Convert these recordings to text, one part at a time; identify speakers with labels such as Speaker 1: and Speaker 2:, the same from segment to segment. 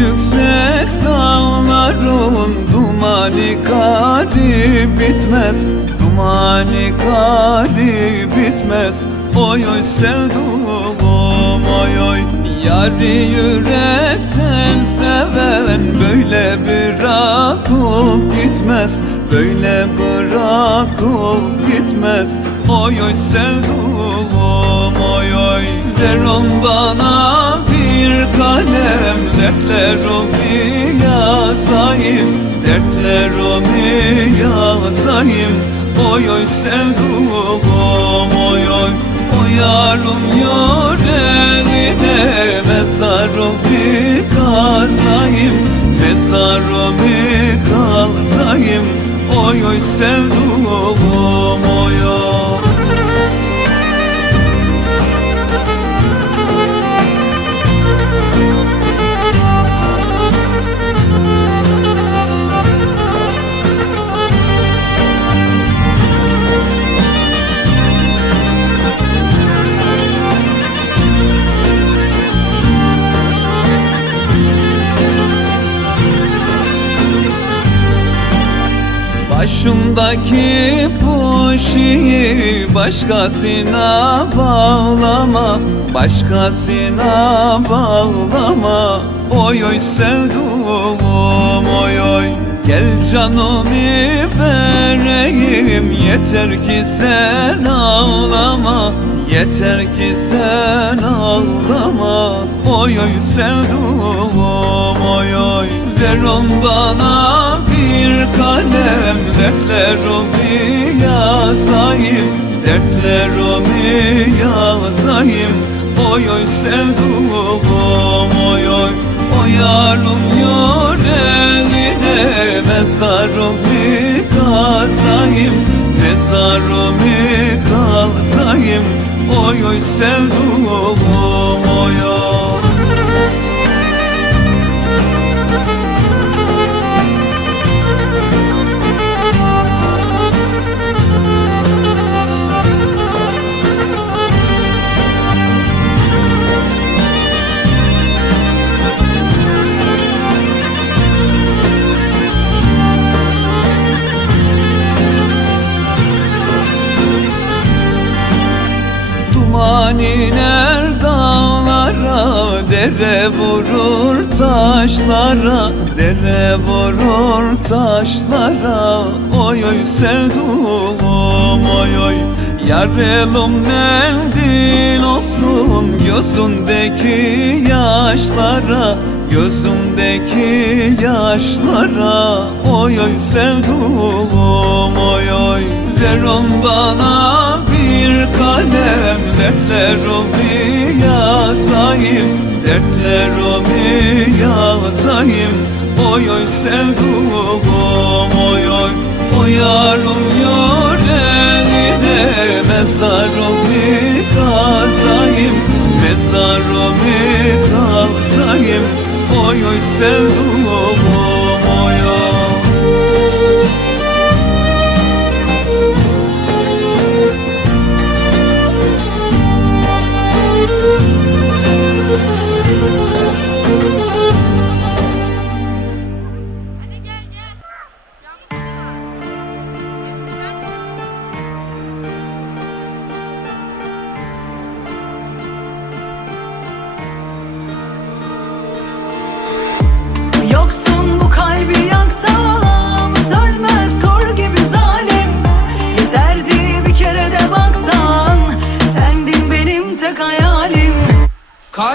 Speaker 1: Yüksek dağların dumanı kari bitmez Dumanı kari bitmez. Oy oy sevduğum oy oy. Yarı yürekten seven böyle bırakıp gitmez Böyle bırakıp gitmez. Oy oy sevduğum oy oy. Ver on bana kalem Dertlerimi yazayım Dertlerimi yazayım Oy oy sevduğum oy oy O yarım yüreğine Mezarımı kazayım Mezarımı kazayım Oy oy sevduğum Başımdaki bu şeyi başkasına bağlama Başkasına bağlama. Oy oy sevduğum oy oy. Gel canımı vereyim Yeter ki sen ağlama Yeter ki sen ağlama. Oy oy sevduğum oy oy Ver on bana bir kalem Dertlerimi yazayım Dertlerimi yazayım Oy oy sevduğum oy oy O yarım yüreğine Mezarımı kazayım Mezarımı kazayım Oy oy sevduğum oy oy Duman iner dağlara Dere vurur taşlara Dere vurur taşlara. Oy oy sevduğum oy oy. Yar elim mendil olsun Gözündeki yaşlara Gözümdeki yaşlara. Oy oy sevduğum oy oy. Ver on bana kalem Dertlerimi yazayım Dertlerimi yazayım Oy oy sevduğum oy oy O yarım yüreğine Mezarımı kazayım Mezarımı kazayım Oy oy sevduğum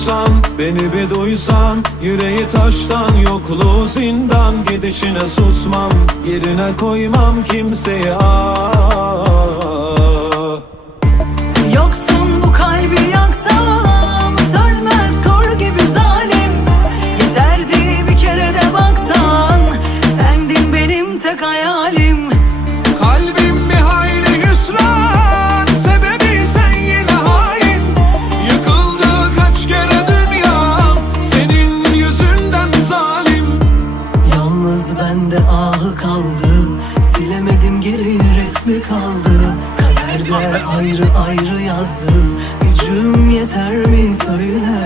Speaker 2: Duysan beni bir duysan Yüreği taştan yokluğu zindan Gidişine susmam Yerine koymam kimseyi. Ah
Speaker 3: Yoksun bu kalbi yaksam ahı kaldı. Silemedim geri resmi kaldı. Kaderde ayrı ayrı yazdı Gücüm yeter mi söyle